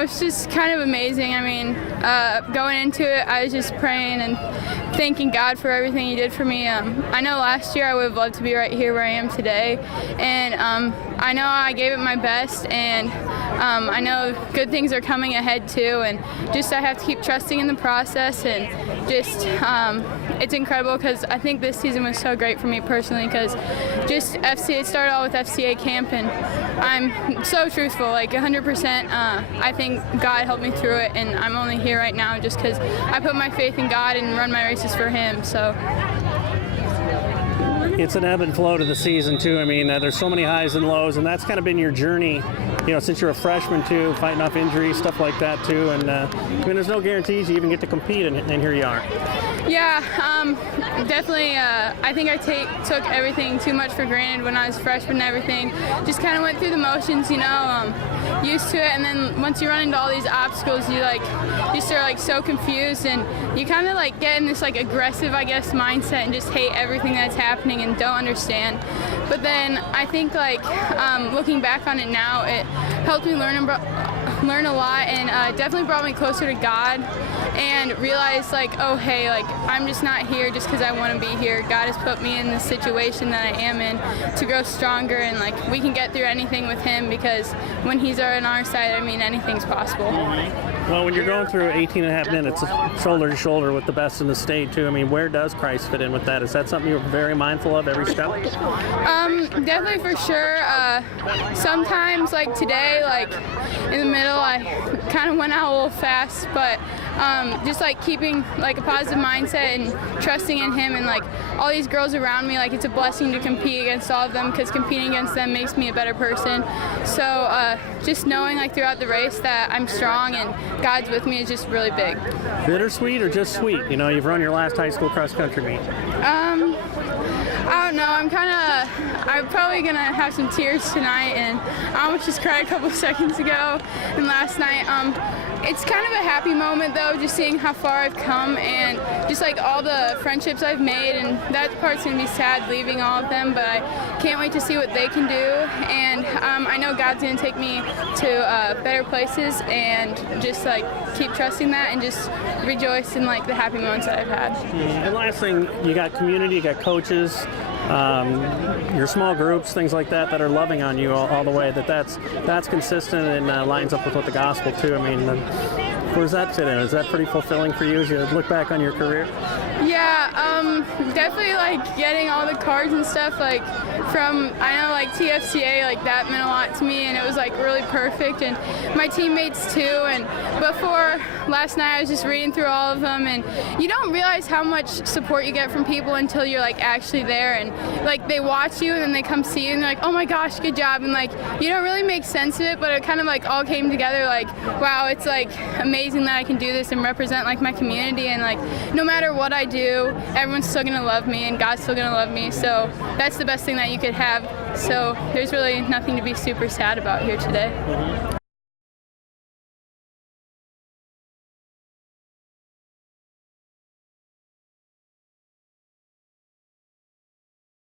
It's just kind of amazing. I mean, going into it, I was just praying and thanking God for everything He did for me. I know last year I would have loved to be right here where I am today, and I know I gave it my best, and I know good things are coming ahead too, and just I have to keep trusting in the process, and just it's incredible because I think this season was so great for me personally because just FCA started all with FCA camp, and I'm so truthful, like 100%. I think God helped me through it, and I'm only here right now just because I put my faith in God and run my races for Him. So it's an ebb and flow to the season too. I mean, there's so many highs and lows, and that's kind of been your journey, you know, since you're a freshman too, fighting off injuries, stuff like that too. And I mean, there's no guarantees you even get to compete, and here you are. Yeah, definitely. I think I took everything too much for granted when I was a freshman and everything. Just kind of went through the motions, you know, used to it. And then once you run into all these obstacles, you just are like so confused, and you kind of like get in this like aggressive, I guess, mindset and just hate everything that's happening and don't understand. But then I think like looking back on it now, it helped me learn a lot, and definitely brought me closer to God, and realized like, oh hey, like I'm just not here just because I want to be here. God has put me in the situation that I am in to grow stronger, and like we can get through anything with Him because when He's on our side, I mean, anything's possible. Well, when you're going through 18 and a half minutes shoulder to shoulder with the best in the state too, I mean, where does Christ fit in with that? Is that something you're very mindful of every step? Definitely, for sure. Sometimes like today, like in the middle, I kind of went out a little fast, but just like keeping like a positive mindset and trusting in Him, and like all these girls around me, like it's a blessing to compete against all of them because competing against them makes me a better person. So just knowing like throughout the race that I'm strong and God's with me is just really big. Bittersweet or just sweet? You know, you've run your last high school cross country meet. I don't know. I'm probably gonna have some tears tonight, and I almost just cried a couple of seconds ago and last night. It's kind of a happy moment though, just seeing how far I've come and just like all the friendships I've made, and that part's gonna be sad leaving all of them, but I can't wait to see what they can do, and I know God's gonna take me to better places, and just like keep trusting that and just rejoice in like the happy moments that I've had. And last thing, you got community, you got coaches, your small groups, things like that are loving on you all the way. That's consistent and lines up with what the gospel too. I mean, where does that fit in? Is that pretty fulfilling for you as you look back on your career? Yeah, definitely like getting all the cards and stuff like from, I know like TFCA, like that meant a lot to me, and it was like really perfect, and my teammates too. And before last night I was just reading through all of them, and you don't realize how much support you get from people until you're like actually there, and like they watch you and then they come see you and they're like, oh my gosh, good job, and like you don't really make sense of it, but it kind of like all came together like, wow, it's like amazing that I can do this and represent like my community, and like no matter what I do, everyone's still gonna love me and God's still gonna love me, so that's the best thing that you could have. So there's really nothing to be super sad about here today.